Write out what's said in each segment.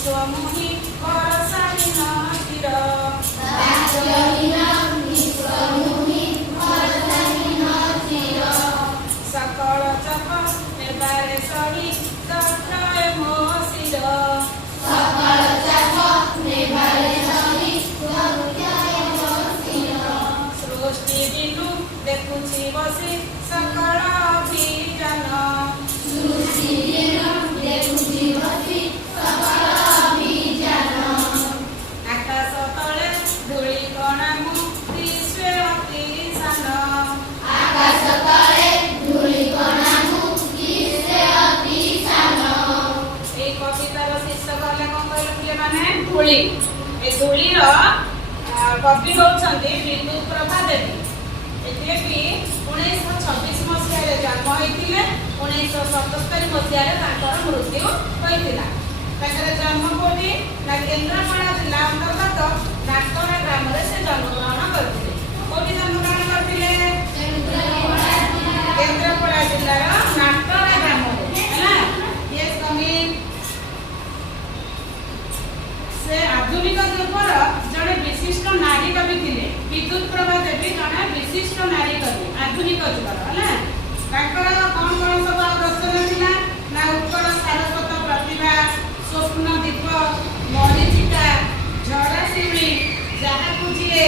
विश्वमुहि भरसाहीन चिर सकल चक नेबारे सही दक्षय मो शिर सृष्टि बिनु देखुछि बसी सकल अभियान आकाश तले धूଳି कणा मु विश्वे अति सान এই কবিতার শীর্ষক হলে কোন কইলে পিলেমানে ধূଳି। এই ধূଳିର কবি হଉଛନ୍ତି ବିଦ୍ୟୁତ ପ୍ରଭା ଦେବୀ। ଏଥିରେ ବି 1926 ମସିହାରେ ଜନ୍ମ ହୋଇଥିଲେ। 1977 ମସିହାରେ ତାଙ୍କର ମୃତ୍ୟୁ ହୋଇଥିଲା। ତାଙ୍କର ଜନ୍ମ କୋଉଠି ନା କେନ୍ଦ୍ରାପଡ଼ା ଜିଲ୍ଲା ଅନ୍ତର୍ଗତ ନାଟଣା ଗ୍ରାମରେ ସେ ଜନ୍ମଗ୍ରହଣ କରିଥିଲେ। କୋଉଠି ଜନ୍ମଗ୍ରହଣ କରିଥିଲେ? କେନ୍ଦ୍ରାପଡ଼ା ଜିଲ୍ଲାର ନାଟଣା ଗ୍ରାମରେ ହେଲା। Yes coming. ସେ ଆଧୁନିକ ଯୁଗର ଜଣେ ବିଶିଷ୍ଟ ନାରୀ କବି ଥିଲେ। ବିଦ୍ୟୁତ ପ୍ରଭା ଦେବୀ ଜଣେ ବିଶିଷ୍ଟ ନାରୀ କବି ଆଧୁନିକ ଯୁଗର ହେଲା। ତାଙ୍କର କଣ କଣ ସବୁ ଆଦର୍ଶ ଥିଲା ନା ଉତ୍କଳ ସାରସ୍ୱତ ପ୍ରତିଭା, ସ୍ୱପ୍ନ ଦୀପ, ମରିଚିକା, ଝଡ଼ା ଶିଉଳି, ଯାହାକୁ ଯିଏ,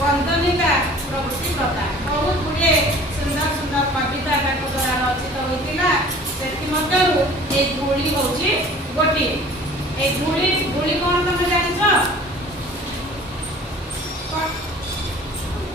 ବନ୍ଦନିକା ପ୍ରଭୃତି ପ୍ରକାର ବହୁତ ଗୁଡ଼ିଏ ସୁନ୍ଦର ସୁନ୍ଦର କବିତା ତାଙ୍କ ଦ୍ୱାରା ରଚିତ ହୋଇଥିଲା। ସେଥିମଧ୍ୟରୁ ଏ ଧୂଳି ହେଉଛି ଗୋଟିଏ। ଏ ଧୂଳି କଣ ତମେ ଜାଣିଛ?